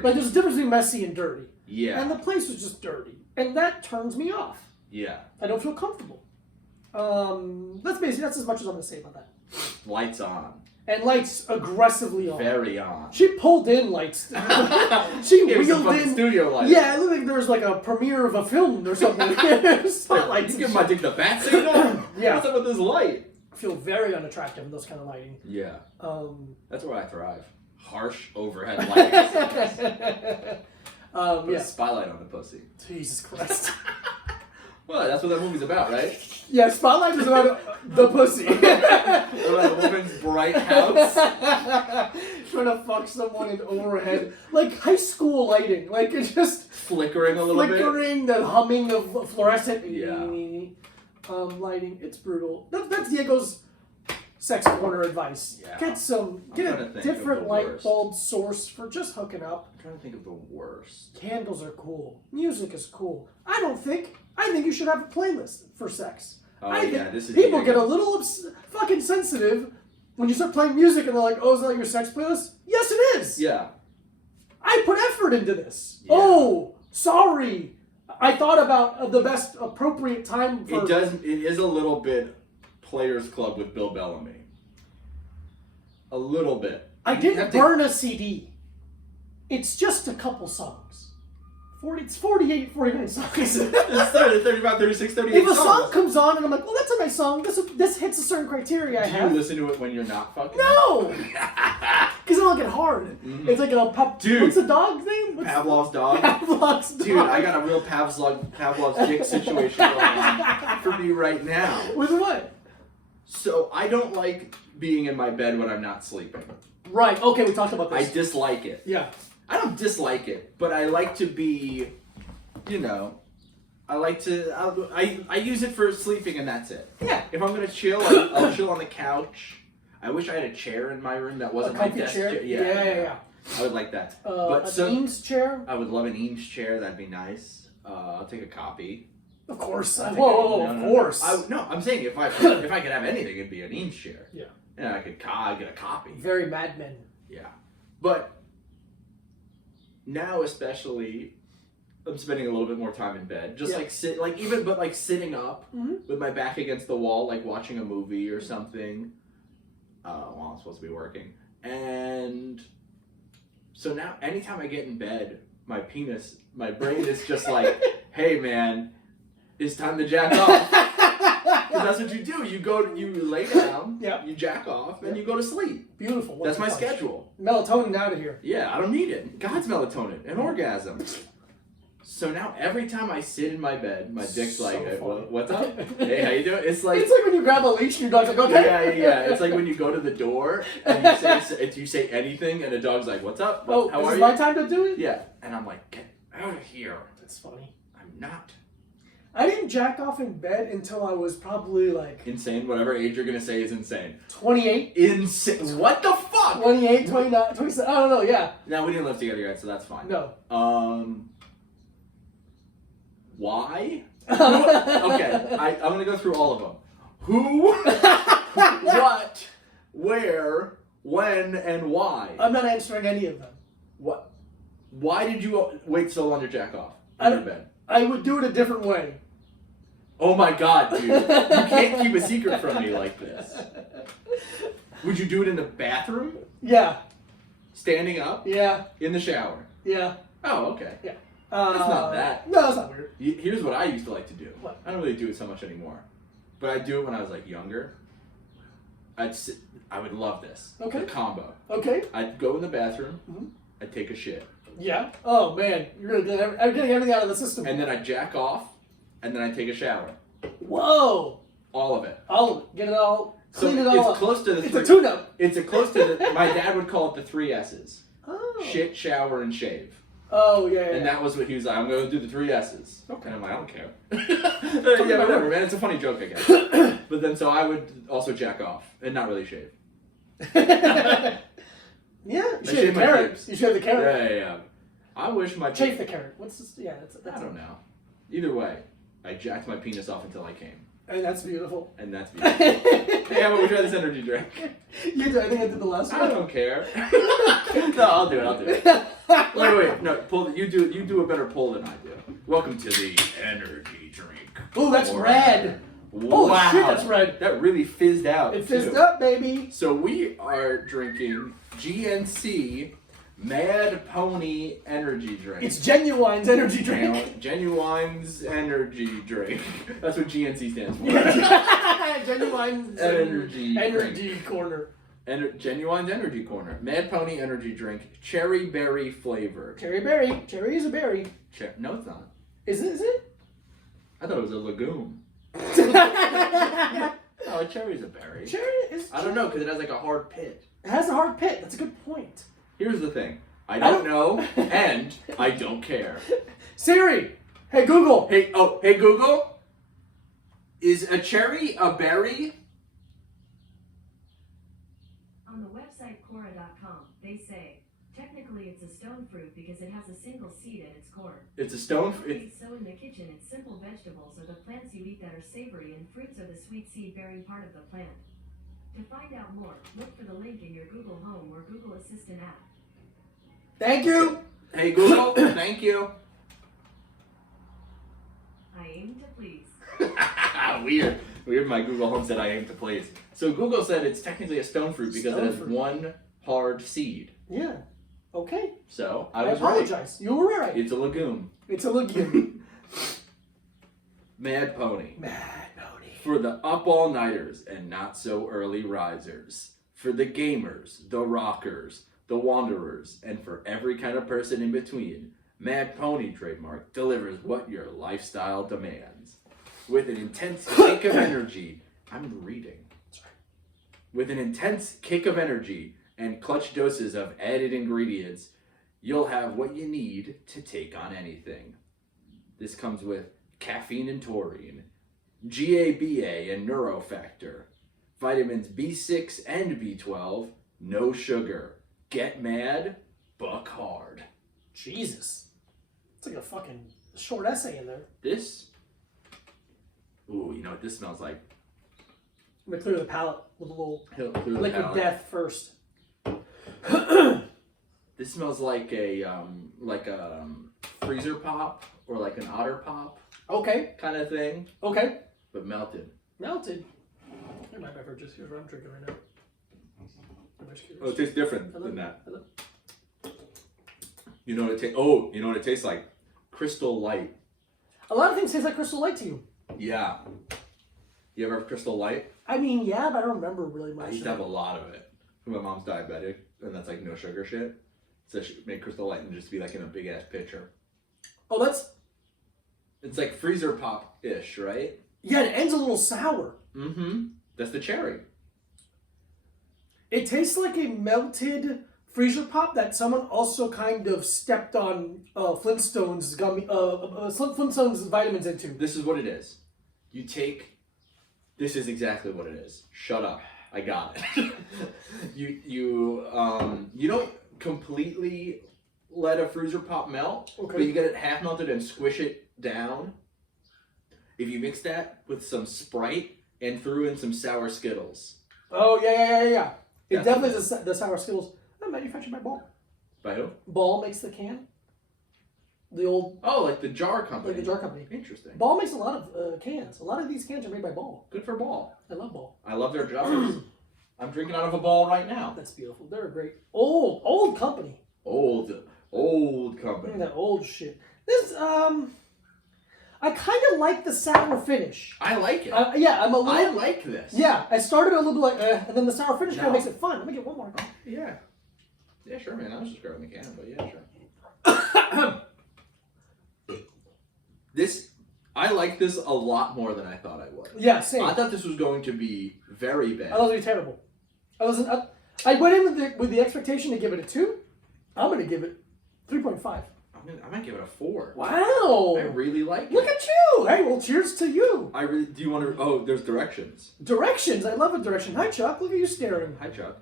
Like there's a difference between messy and dirty. Yeah. And the place was just dirty, and that turns me off. Yeah. I don't feel comfortable. That's as much as I'm gonna say about that. Lights on. And lights aggressively on. Very on. She pulled in lights. She Here's some wheeled fucking in. studio lights. Yeah, it looked like there was like a premiere of a film or something. Spotlights. You give and my shit. dick the bat signal? Yeah. What's up with this light? I feel very unattractive in those kind of lighting. Yeah. That's where I thrive. Harsh overhead lighting. Put a spotlight on the pussy. Jesus Christ. Well, that's what that movie's about, right? Yeah, Spotlight is about the pussy. About a woman's bright house. Trying to fuck someone in overhead. Like high school lighting. Like it's just Flickering a little bit. flickering, the humming of fluorescent lighting. It's brutal. That's Diego's sex corner advice. Yeah. Get trying to a think different of the light worst. bulb source for just hooking up. I'm trying to think of the worst. Candles are cool. Music is cool. I think you should have a playlist for sex. Oh, I think this is people Diego. get a little fucking sensitive when you start playing music and they're like, "Oh, is that your sex playlist?" Yes, it is. Yeah. I put effort into this. Yeah. Oh, sorry. I thought about the best appropriate time for. It is a little bit Players Club with Bill Bellamy. A little bit. I didn't burn a CD. It's just a couple songs. It's 48, 49 songs. It's 30, 35, 36, 38 If a songs. song comes on and I'm like, well, that's a nice song. This hits a certain criteria I Do have. you listen to it when you're not fucking? No! Because it'll get hard. Mhm. It's like a Dude. What's the dog's name? Pavlov's dog. Pavlov's dog. Dude, I got a real Pavlov's dick situation going on for me right now. With what? So I don't like being in my bed when I'm not sleeping. Right. Okay, we talked about I this. dislike it. Yeah. I don't dislike it, but I like to be, I like to. I use it for sleeping, and that's it. Yeah. If I'm gonna chill, I'll chill on the couch. I wish I had a chair in my room that wasn't A my comfy desk chair? chair. Yeah. I would like that. An Eames chair? I would love an Eames chair. That'd be nice. I'll take a copy. Of course. I'll take Whoa, a- of course. No, I'm saying if I could have anything, it'd be an Eames chair. Yeah. And I could get a copy. Very Mad Men. Yeah. But now especially I'm spending a little bit more time in bed. Just sitting up with my back against the wall, like watching a movie or something. While I'm supposed to be working. And so now anytime I get in bed, my brain is just like, hey man, it's time to jack off. Because that's what you do. You lay down, you jack off, and you go to sleep. Beautiful. That's my schedule. Melatonin out of here. Yeah, I don't need it. God's melatonin, an orgasm. So now every time I sit in my bed, my dick's like, hey, what's up? Hey, how you doing? It's like when you grab a leash and your dog's like, okay. Yeah. It's like when you go to the door and you say anything and the dog's like, what's up? How are you? Is it my time to do it? Yeah. And I'm like, get out of here. That's funny. I'm not. I didn't jack off in bed until I was probably like... Insane. Whatever age you're going to say is insane. 28. Insane. What the fuck? 28, 29, 27. I don't know, yeah. No, we didn't live together yet, so that's fine. No. Why? Okay, I'm going to go through all of them. Who, what, where, when, and why? I'm not answering any of them. What? Why did you wait so long to jack off in your bed? I would do it a different way. Oh my god, dude. You can't keep a secret from me like this. Would you do it in the bathroom? Yeah. Standing up? Yeah. In the shower? Yeah. Oh, okay. Yeah. That's not that. No, that's not weird. Here's what I used to like to do. What? I don't really do it so much anymore. But I do it when I was like younger. I would love this. Okay. The combo. Okay. I'd go in the bathroom. I'd take a shit. Yeah. Oh man, you're getting everything out of the system. And then I'd jack off, and then I'd take a shower. Whoa. All of it. All of it. Get it all. Clean it all it's up. Close to the It's three, a tune-up. It's close to the. My dad would call it the 3 S's. Oh. Shit, shower, and shave. Oh yeah. And that was what he was like. I'm going to do the 3 S's. Okay. And I'm like, I don't care. Yeah, whatever, man. It's a funny joke, I guess. But then, so I would also jack off and not really shave. Yeah. You shave the carrot. pubes. You shave the carrot. Yeah. I wish my Chafe the carrot. What's this? Yeah, that's I don't know. Either way, I jacked my penis off until I came. And that's beautiful. And that's beautiful. Hey, how about we try this energy drink? You do. I think I did the last one. I don't care. No, I'll do it. Wait. No, pull. You do a better pull than I do. Welcome to the energy drink. Oh, that's red. Wow. Holy shit, that's red. That really fizzed out. It fizzed up, baby. So we are drinking GNC Mad Pony energy drink. It's Genuine's energy drink. Genuine's energy drink. That's what GNC stands for. Genuine's energy corner. Genuine's energy corner. Mad Pony energy drink. Cherry berry flavor. Cherry berry. Cherry is a berry. No, it's not. Is it? I thought it was a legume. No, cherry's a berry. Cherry is. I don't know, because it has like a hard pit. It has a hard pit. That's a good point. Here's the thing. I don't know, and I don't care. Siri! Hey, Google! Hey Google? Is a cherry a berry? On the website Cora.com, they say, technically it's a stone fruit because it has a single seed at its core. It's a stone fruit. So in the kitchen, it's simple vegetables are the plants you eat that are savory, and fruits are the sweet seed-bearing part of the plant. To find out more, look for the link in your Google Home or Google Assistant app. Thank you! Hey Google, thank you. I aim to please. Weird my Google Home said I aim to please. So Google said it's technically a stone fruit because it has one hard seed. Yeah. Okay. So I was apologize. Right. You were right. It's a legume. It's a legume. Mad Pony. Mad Pony. For the up all nighters and not so early risers. For the gamers, the rockers, the wanderers, and for every kind of person in between, Mad Pony trademark delivers what your lifestyle demands. With an intense kick of energy, I'm reading. Sorry. With an intense kick of energy and clutch doses of added ingredients, you'll have what you need to take on anything. This comes with caffeine and taurine, GABA and neurofactor, vitamins B6 and B12, no sugar. Get mad, buck hard. Jesus. It's like a fucking short essay in there. This, ooh, you know what this smells like? I'm gonna clear the palate with a little Clear the liquid palate. death first. This smells like a freezer pop or like an otter pop Okay. kind of thing, Okay. but melted. Melted. Here's my beverages. Here's what I'm drinking right now. I'm just curious. Oh, it tastes different Hello? than that. Hello? You know what it tastes? Oh, you know what it tastes like? Crystal Light. A lot of things taste like Crystal Light to you. Yeah. You ever have Crystal Light? I mean, yeah, but I don't remember really much. I used to have a lot of it. My mom's diabetic, and that's like no sugar shit. So she made Crystal Light and just be like in a big ass pitcher. Oh, that's... It's like freezer pop-ish, right? Yeah, it ends a little sour. Mm-hmm. That's the cherry. It tastes like a melted freezer pop that someone also kind of stepped on Flintstones Flintstones vitamins into. This is what it is. You take. This is exactly what it is. Shut up. I got it. you don't completely let a freezer pop melt, Okay. but you get it half melted and squish it down. If you mix that with some Sprite and threw in some sour Skittles. Oh, yeah. It That's definitely is the sour Skittles. Manufactured by Ball. By who? Ball makes the can. The old, Oh, like the jar company. like the jar company. Interesting. Ball makes a lot of cans. A lot of these cans are made by Ball. Good for Ball. I love Ball. I love their jars. I'm drinking out of a Ball right now. That's beautiful. They're a great old company. Old company. That old shit. This I kind of like the sour finish. I like it. Yeah, I'm a little. I like this. Yeah, I started a little like, and then the sour finish kind No. of makes it fun. Let me get one more. Yeah. Yeah, sure, man. I was just grabbing the can, but yeah, sure. I like this a lot more than I thought I would. Yeah, same. I thought this was going to be very bad. I thought it was terrible. I went in with the expectation to give it a 2. I'm gonna give it 3.5. I might give it a 4. Wow. I really like Look it. at you. Hey, well, cheers to you. Do you want to? Oh, there's directions. Directions. I love a direction. Hi, Chuck. Look at you staring. Hi, Chuck.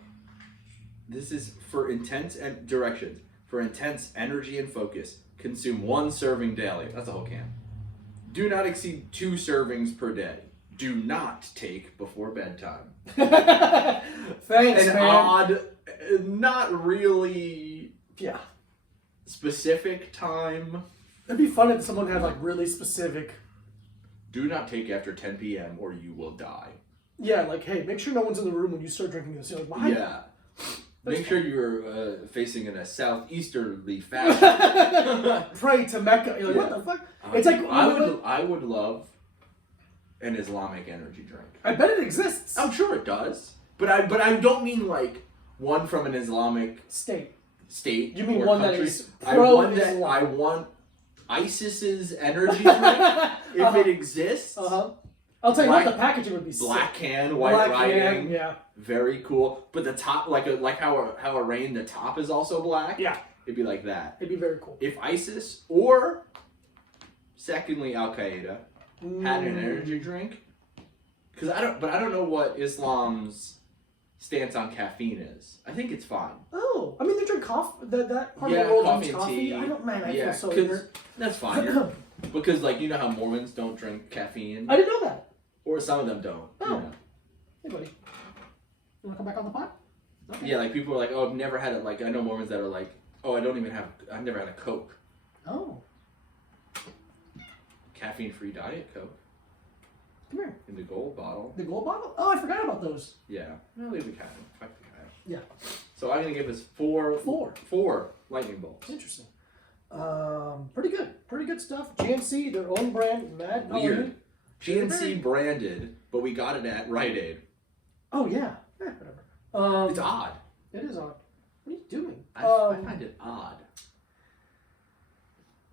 This is for intense and directions. For intense energy and focus, consume 1 serving daily. That's a whole can. Do not exceed 2 servings per day. Do not take before bedtime. Thanks, An man. odd, not really Yeah. specific time. It'd be fun if someone had like really specific. Do not take after 10 p.m. or you will die. Yeah, like, hey, make sure no one's in the room when you start drinking this. You're like, why? Yeah. Make sure you're facing in a southeasterly fashion. Pray to Mecca. You're like, Yeah. what the fuck? It's like I would love an Islamic energy drink. I bet it exists. I'm sure it does, but I don't mean like one from an Islamic State. state. You mean or one that country. is I want pro-Islam. I want ISIS's energy drink if it exists. I'll tell you Black- what, the packaging would be Black sick. can, white Black writing. can, yeah. Very cool. But the top, like how a rain, the top is also black. Yeah. It'd be like that. It'd be very cool. If ISIS or, secondly, Al Qaeda had an energy drink, because I don't know what Islam's stance on caffeine is. I think it's fine. Oh, I mean, they drink coffee. That part Yeah, of the world coffee drinks and coffee. tea. I don't, man, I Yeah, feel so 'cause ignorant. that's fine. Because like you know how Mormons don't drink caffeine, I didn't know that. or some of them don't. Oh. You know. Hey, buddy. You want to come back on the pot? Okay. Yeah, like people are like, oh, I've never had it. Like I know Mormons that are like, oh, I've never had a Coke. Oh, Caffeine-free Diet Coke come here. in the gold bottle. The gold bottle? Oh, I forgot about those. Yeah, I'll leave the can. Fuck the can. Yeah. So I'm gonna give this four lightning bolts. Interesting. Pretty good. Pretty good stuff. GNC, their own brand, Mad Weird. Very- GNC branded, but we got it at Rite Aid. Oh, yeah. Whatever. It's odd. It is odd. What are you doing? I find it odd.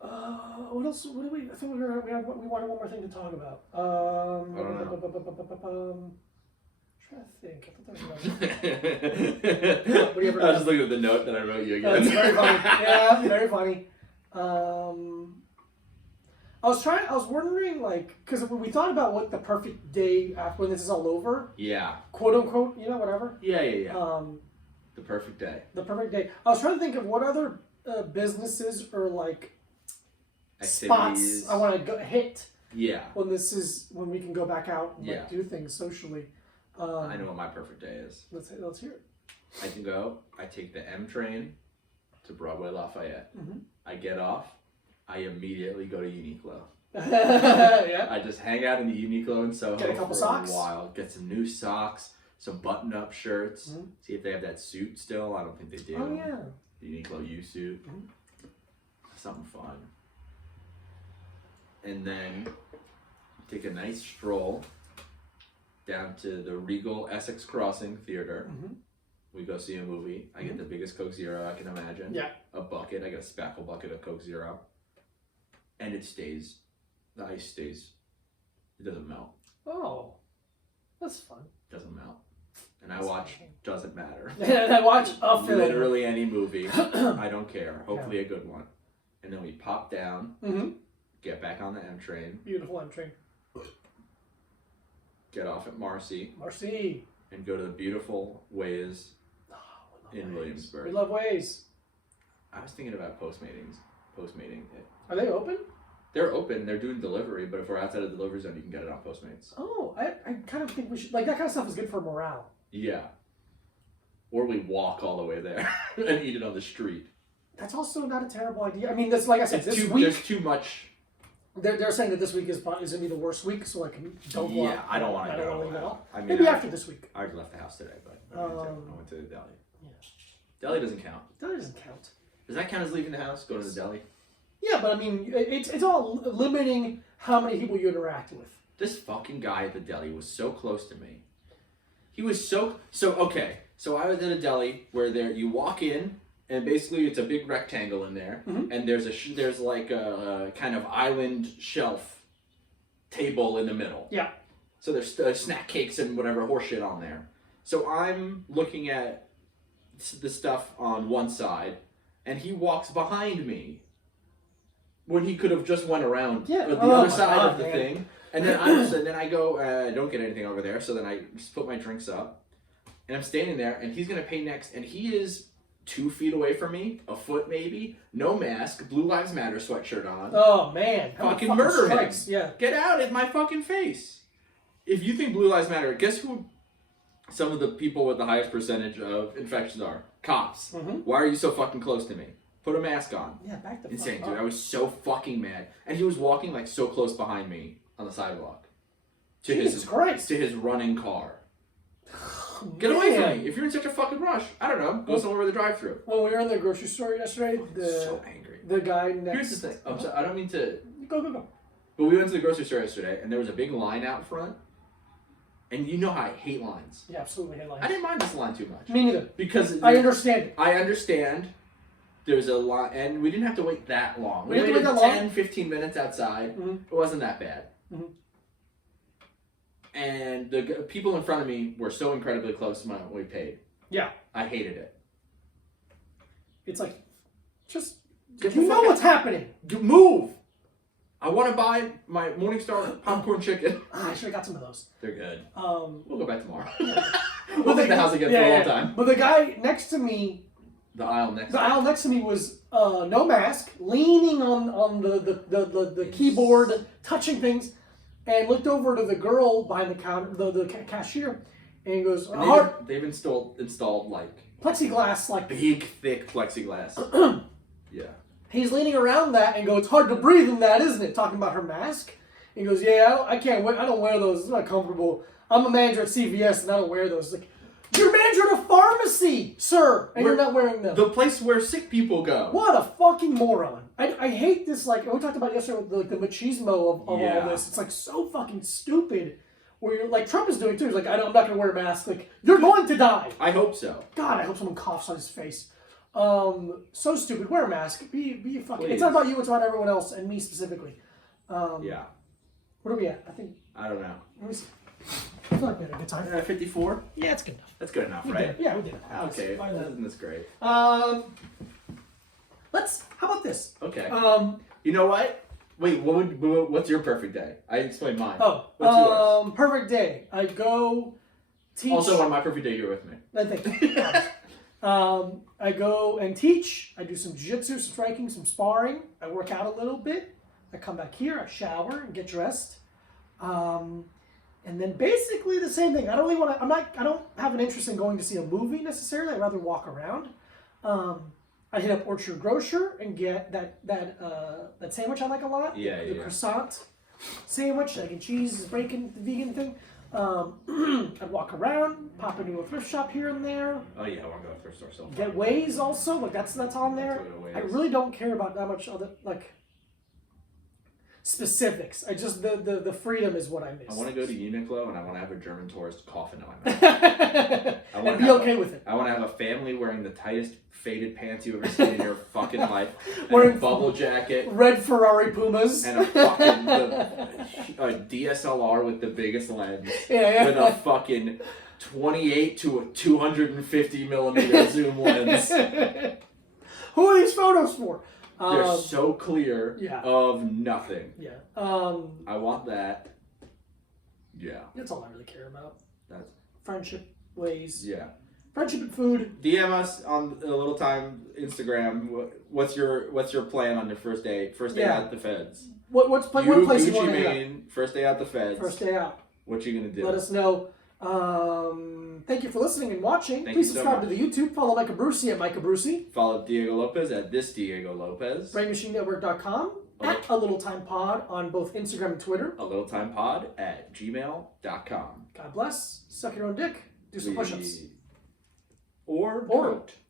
What else? What do we? I think we wanted one more thing to talk about. I don't know. Trying to think. I thought that was I was just looking at the note that I wrote you again. That's very funny. Yeah, very funny. I was wondering, like, because we thought about what the perfect day after when this is all over, Yeah. quote unquote, whatever. Yeah. The perfect day. The perfect day. I was trying to think of what other businesses or like Activities. spots I want to hit. Yeah. When we can go back out and like, do things socially. I know what my perfect day is. Let's hear it. I can go. I take the M train to Broadway Lafayette. Mm-hmm. I get off. I immediately go to Uniqlo. Yeah. I just hang out in the Uniqlo in Soho Get a couple for socks. a while. Get some new socks, some button-up shirts. Mm-hmm. See if they have that suit still. I don't think they do. Oh yeah. The Uniqlo U suit. Mm-hmm. Something fun. And then take a nice stroll down to the Regal Essex Crossing Theater. Mm-hmm. We go see a movie. I get the biggest Coke Zero I can imagine. Yeah. A bucket. I get a spackle bucket of Coke Zero. And it stays. The ice stays. It doesn't melt. Oh, that's fun. Doesn't melt. And I watch Doesn't Matter. And I watch a film. Literally any movie. I don't care. Hopefully a good one. And then we pop down. Mm-hmm. Get back on the M train. Beautiful M train. Get off at Marcy. Marcy. And go to the beautiful Ways in Williamsburg. We love Ways. I was thinking about Postmating. Are they open? They're open. They're doing delivery, but if we're outside of the delivery zone, you can get it on Postmates. Oh, I kind of think we should, like, that kind of stuff is good for morale. Yeah. Or we walk all the way there and eat it on the street. That's also not a terrible idea. I mean, that's like I said, There's too much. They're saying that this week is going to be the worst week, so like don't go out. I don't want to go. Leave at all. I mean, Maybe after this week. I already left the house today, but I went to the deli. Yeah. Deli doesn't count. That doesn't count. Does that count as leaving the house, going to the deli? Yeah, but I mean, it's all limiting how many people you interact with. This fucking guy at the deli was so close to me. He was so okay. So I was at a deli where you walk in and basically it's a big rectangle in there, and there's like a kind of island shelf table in the middle. Yeah. So there's snack cakes and whatever horseshit on there. So I'm looking at the stuff on one side, and he walks behind me when he could have just went around the other side of the thing. And then I go, I don't get anything over there. So then I just put my drinks up, and I'm standing there, and he's gonna pay next, and he is 2 feet away from me, a foot maybe, no mask, Blue Lives Matter sweatshirt on. Oh man, fucking murder strikes. him! Yeah, get out of my fucking face. If you think Blue Lives Matter, guess who? Some of the people with the highest percentage of infections are cops. Mm-hmm. Why are you so fucking close to me? Put a mask on. Yeah, back the Insane, fuck dude. up. I was so fucking mad, and he was walking like so close behind me on the sidewalk to Jesus Christ. to his running car. Oh, Get away from me! If you're in such a fucking rush, I don't know. Go somewhere with a drive-through. When we were in the grocery store yesterday, So angry. the guy next. Here's the thing. I'm sorry, I don't mean to. Go. But we went to the grocery store yesterday, and there was a big line out front. And you know how I hate lines. Yeah, absolutely hate lines. I didn't mind this line too much. Me neither. Because I understand it. I understand. There's a line, and we didn't have to wait that long. We didn't wait waited that long. 10, 15 minutes outside. Mm-hmm. It wasn't that bad. Mm-hmm. And the people in front of me were so incredibly close when we paid. Yeah. I hated it. It's like, just, Get you the know fuck what's out. happening. Move! I want to buy my Morningstar popcorn chicken. I should have got some of those. They're good. We'll We'll go back tomorrow. Yeah. We'll leave the house again for a long time. But the guy next to me, The aisle next to me was no mask, leaning on the keyboard, touching things, and looked over to the girl behind the counter, the cashier, and he goes, They've installed like plexiglass, like big, thick plexiglass. Yeah. He's leaning around that and goes, it's hard to breathe in that, isn't it? Talking about her mask. He goes, yeah, I don't wear those. It's not comfortable. I'm a manager at CVS and I don't wear those. Like, you're a manager at a pharmacy, sir, and you're not wearing them. The place where sick people go. What a fucking moron. I hate this, like, we talked about yesterday with the machismo of all this. It's like so fucking stupid. Where you're like, Trump is doing too. He's like, I'm not going to wear a mask. Like, you're going to die. I hope so. God, I hope someone coughs on his face. So stupid. Wear a mask. Be a fucking. Please. It's not about you. It's about everyone else and me specifically. Yeah. Where are we at? I don't know. Let me see. I feel like we had a good time. 54? Yeah, it's good enough. That's good enough, We right? did it. Yeah, we did it. Okay. Fine then. Isn't this great? How about this? Okay. Um, You know what? Wait, what's your perfect day? I explained mine. Oh, What's yours? Perfect day. I go teach. Also, on my perfect day, you're with me. I think. I go and teach. I do some jiu-jitsu, some striking, some sparring. I work out a little bit. I come back here. I shower and get dressed. And then basically the same thing. I don't really want to. I don't have an interest in going to see a movie necessarily. I'd rather walk around. I hit up Orchard Grocer and get that sandwich I like a lot. The croissant sandwich, egg and cheese, bacon, the vegan thing. I'd walk around, pop into a thrift shop here and there. Oh yeah, I want to go to the thrift store. So Get Waze also, like that's on there. I really don't care about that much other like specifics. I just the freedom is what I miss. I want to go to Uniqlo and I want to have a German tourist coffin in my mouth. And be okay with it. I want to have a family wearing the tightest faded pants you've ever seen in your fucking life, and Wearing a bubble jacket, red Ferrari Pumas, and a fucking a DSLR with the biggest lens, yeah. with a fucking 28 to a 250 millimeter zoom lens. Who are these photos for? They're so clear of nothing. Yeah. I want that. Yeah. That's all I really care about. That's Friendship, ways. yeah. Friendship and food. DM us on a little time Instagram. What's your plan on your first day? First day out the feds. What place you want to hit Maine, first day out the feds. First day out. What you gonna do? Let us know. Thank you for listening and watching. Please subscribe to the YouTube. Follow Micah Brucey at Micah Brucey. Follow Diego Lopez at this Diego Lopez. BrainMachineNetwork.com. At A Little Time Pod on both Instagram and Twitter. A Little Time Pod at gmail.com. God bless. Suck your own dick. Do some push-ups. Or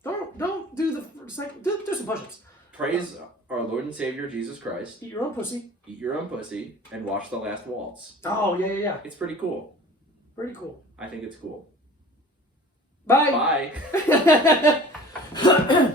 don't do do some push-ups. Praise our Lord and Savior Jesus Christ. Eat your own pussy. Eat your own pussy and watch The Last Waltz. Oh yeah. It's pretty cool. Pretty cool. I think it's cool. Bye. Bye.